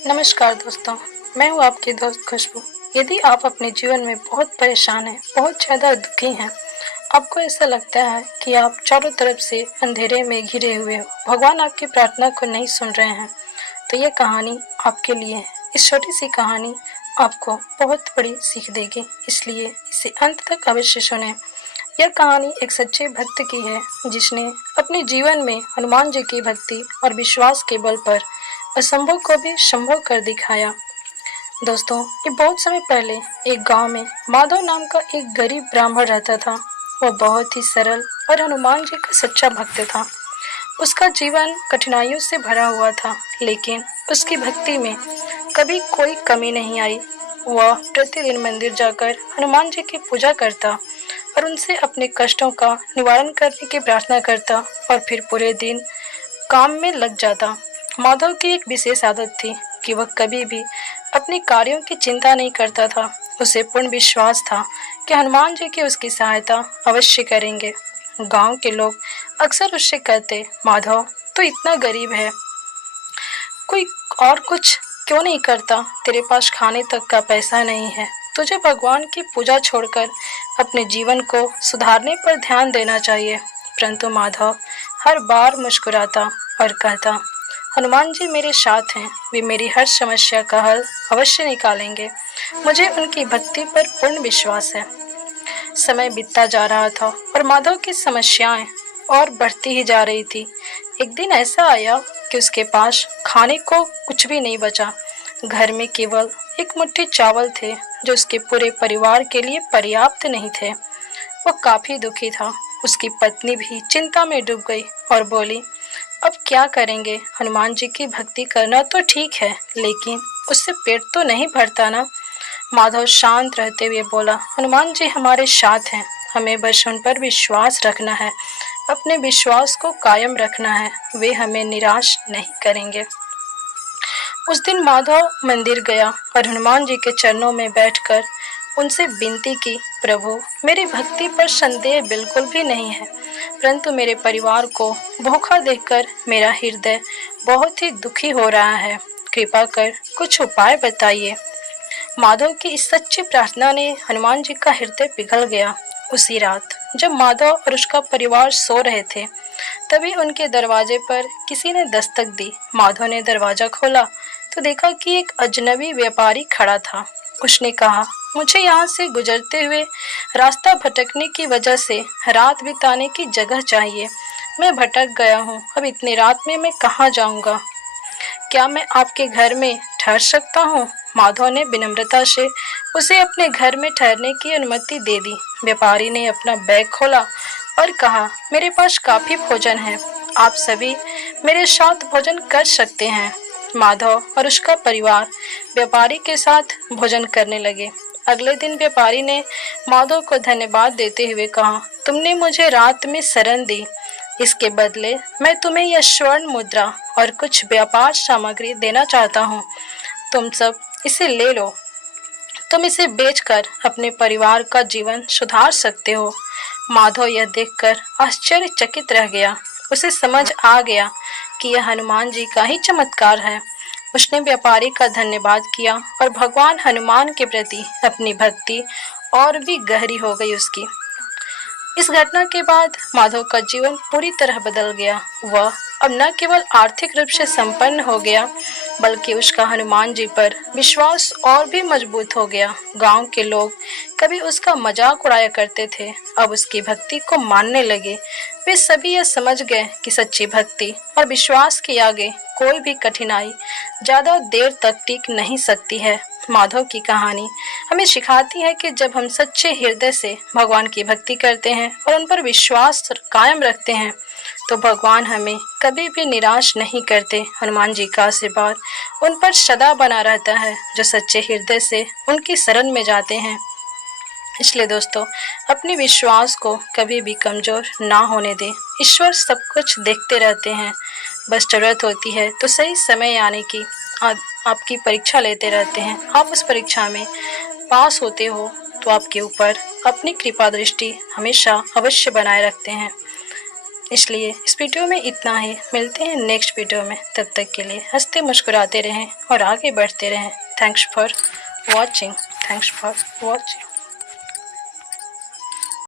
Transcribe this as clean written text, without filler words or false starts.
नमस्कार दोस्तों, मैं हूँ आपकी दोस्त खुशबू। यदि आप अपने जीवन में बहुत परेशान हैं, बहुत ज़्यादा दुखी हैं, आपको ऐसा लगता है कि आप चारों तरफ से अंधेरे में घिरे हुए हो, भगवान आपकी प्रार्थना को नहीं सुन रहे हैं, तो ये कहानी आपके लिए है। इस छोटी सी कहानी आपको बहुत बड़ी सीख देगी, इसलिए इसे अंत तक अवश्य सुनें। यह कहानी एक सच्चे भक्त की है जिसने अपने जीवन में हनुमान जी की भक्ति और विश्वास के बल पर असंभव को भी संभव कर दिखाया। दोस्तों, ये बहुत समय पहले एक गांव में माधव नाम का एक गरीब ब्राह्मण रहता था। वह बहुत ही सरल और हनुमान जी का सच्चा भक्त था। उसका जीवन कठिनाइयों से भरा हुआ था, लेकिन उसकी भक्ति में कभी कोई कमी नहीं आई। वह प्रतिदिन मंदिर जाकर हनुमान जी की पूजा करता और उनसे अपने कष्टों का निवारण करने की प्रार्थना करता और फिर पूरे दिन काम में लग जाता। माधव की एक विशेष आदत थी कि वह कभी भी अपने कार्यों की चिंता नहीं करता था। उसे पूर्ण विश्वास था कि हनुमान जी की उसकी सहायता अवश्य करेंगे। गांव के लोग अक्सर उससे कहते, माधव तो इतना गरीब है, कोई और कुछ क्यों नहीं करता? तेरे पास खाने तक का पैसा नहीं है। तुझे भगवान की पूजा छोड़कर अपने जीवन को सुधारने पर ध्यान देना चाहिए। परंतु माधव हर बार मुस्कुराता और कहता, हनुमान जी मेरे साथ हैं, वे मेरी हर समस्या का हल अवश्य निकालेंगे। मुझे उनकी भक्ति पर पूर्ण विश्वास है। समय बीतता जा रहा था और माधव की समस्याएं और बढ़ती ही जा रही थी। एक दिन ऐसा आया कि उसके पास खाने को कुछ भी नहीं बचा। घर में केवल एक मुट्ठी चावल थे जो उसके पूरे परिवार के लिए पर्याप्त नहीं थे। वो काफी दुखी था। उसकी पत्नी भी चिंता में डूब गई और बोली, अब क्या करेंगे? हनुमान जी की भक्ति करना तो ठीक है, लेकिन उससे पेट तो नहीं भरता ना। माधव शांत रहते हुए बोला, हनुमान जी हमारे साथ हैं, हमें बस उन पर विश्वास रखना है, अपने विश्वास को कायम रखना है, वे हमें निराश नहीं करेंगे। उस दिन माधव मंदिर गया और हनुमान जी के चरणों में बैठकर उनसे विनती की, प्रभु मेरी भक्ति पर संदेह बिल्कुल भी नहीं है, परंतु मेरे परिवार को भूखा देखकर मेरा हृदय बहुत ही दुखी हो रहा है, कृपा कर कुछ उपाय बताइए। माधव की इस सच्ची प्रार्थना ने हनुमान जी का हृदय पिघल गया। उसी रात जब माधव और उसका परिवार सो रहे थे, तभी उनके दरवाजे पर किसी ने दस्तक दी। माधव ने दरवाजा खोला तो देखा कि एक अजनबी व्यापारी खड़ा था। उसने कहा, मुझे यहाँ से गुजरते हुए रास्ता भटकने की वजह से रात बिताने की जगह चाहिए। मैं भटक गया हूँ, अब इतनी रात में मैं कहाँ जाऊँगा? क्या मैं आपके घर में ठहर सकता हूँ? माधव ने विनम्रता से उसे अपने घर में ठहरने की अनुमति दे दी। व्यापारी ने अपना बैग खोला और कहा, मेरे पास काफी भोजन है, आप सभी मेरे साथ भोजन कर सकते हैं। माधव और उसका परिवार व्यापारी के साथ भोजन करने लगे। अगले दिन व्यापारी ने माधव को धन्यवाद देते हुए कहा, तुमने मुझे रात में शरण दी, इसके बदले मैं तुम्हें यह स्वर्ण मुद्रा और कुछ व्यापार सामग्री देना चाहता हूँ। तुम सब इसे ले लो। तुम इसे बेचकर अपने परिवार का जीवन सुधार सकते हो। माधव यह देखकर आश्चर्यचकित रह गया। उसे समझ आ गया कि यह हनुमान जी का ही चमत्कार है। उसने व्यापारी का धन्यवाद किया और भगवान हनुमान के प्रति अपनी भक्ति और भी गहरी हो गई उसकी। इस घटना के बाद माधव का जीवन पूरी तरह बदल गया। वह अब न केवल आर्थिक रूप से संपन्न हो गया, बल्कि उसका हनुमान जी पर विश्वास और भी मजबूत हो गया। गांव के लोग कभी उसका मजाक उड़ाया करते थे, अब उसकी भक्ति को मानने लगे। वे सभी यह समझ गए कि सच्ची भक्ति और विश्वास के आगे कोई भी कठिनाई ज्यादा देर तक टिक नहीं सकती है। माधव की कहानी हमें सिखाती है कि जब हम सच्चे हृदय से भगवान की भक्ति करते हैं और उन पर विश्वास कायम रखते हैं, तो भगवान हमें कभी भी निराश नहीं करते। हनुमान जी का आशीर्वाद उन पर सदा बना रहता है जो सच्चे हृदय से उनकी शरण में जाते हैं। इसलिए दोस्तों, अपने विश्वास को कभी भी कमजोर ना होने दें। ईश्वर सब कुछ देखते रहते हैं, बस जरूरत होती है तो सही समय आने की। आपकी परीक्षा लेते रहते हैं, आप उस परीक्षा में पास होते हो तो आपके ऊपर अपनी कृपा दृष्टि हमेशा अवश्य बनाए रखते हैं। इसलिए इस वीडियो में इतना ही। मिलते हैं नेक्स्ट वीडियो में, तब तक के लिए हंसते मुस्कुराते रहें और आगे बढ़ते रहें। Thanks for watching.